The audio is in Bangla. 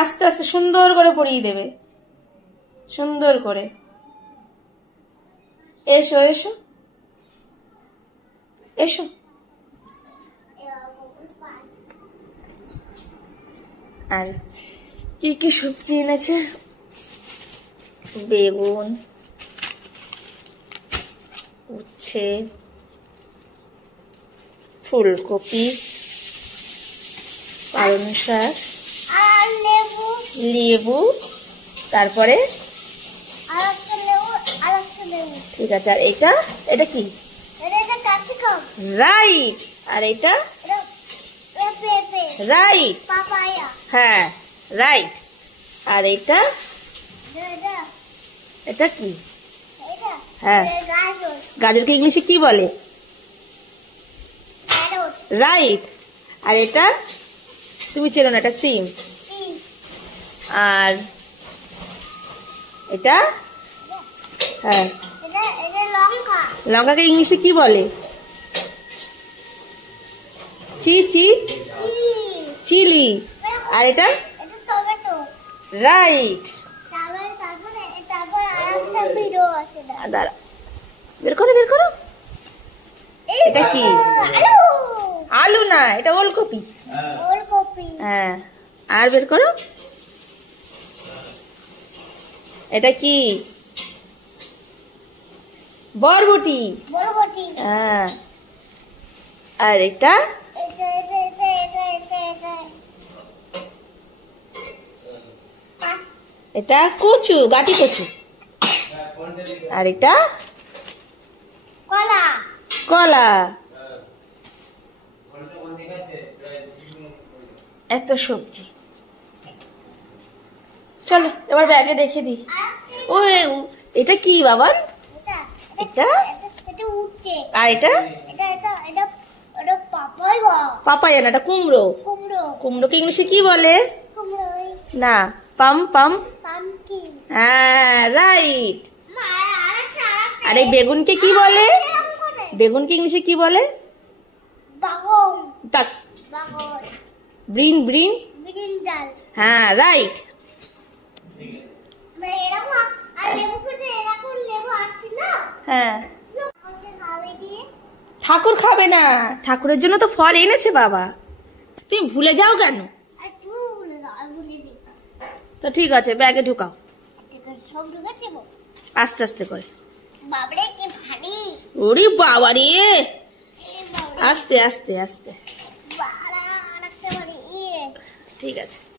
আস্তে আস্তে সুন্দর করে পরিয়ে দেবে, সুন্দর করে। এসো এসো এসো। আর কি কি সবজি এনেছে? বেগুন, উচ্ছে, ফুলকপি, পালং শাক, লেবু, তারপরে ঠিক আছে। আর এটা এটা কি? রাইট। আর এটা রাইট, হ্যাঁ রাইট। আর এটা এটা কি? হ্যাঁ, গাজরকে ইংলিশে কি বলে? রাইট। আর এটা তুমি চেনো না, এটা সিম। আর এটা হ্যাঁ, লঙ্কাকে ইংলিশে কি বলে? চিলি। আর এটা রাইট। দাঁড়া, বের করো বের করো। এটা কি? আলু না, এটা ওলকপি। হ্যাঁ, আর বের করো। এটা কি? বরবটি। হ্যাঁ। আর এটা এটা কচু, গাটি কচু। আর এটা কলা। এত সবজি। চলো এবার ব্যাগে রেখে দিই। ও এটা কি বাবা? এটা আর এটা পাপায়া না, এটা কুমড়ো। কুমড়োকে ইংলিশে কি বলে? না, পাম। হ্যাঁ রাইট। আর এই বেগুনকে কি বলে? বেগুনকে ইংলিশে কি বলে? ব্রিন। হ্যাঁ রাইট। হ্যাঁ, ঠাকুর খাবে না, ঠাকুরের জন্য তো ফল এনেছে বাবা, তুমি ভুলে যাও কেন? তো ঠিক আছে, ব্যাগে ঢুকাও আস্তে আস্তে করে। ওরে বাবা রে, আস্তে আস্তে আস্তে। ঠিক আছে।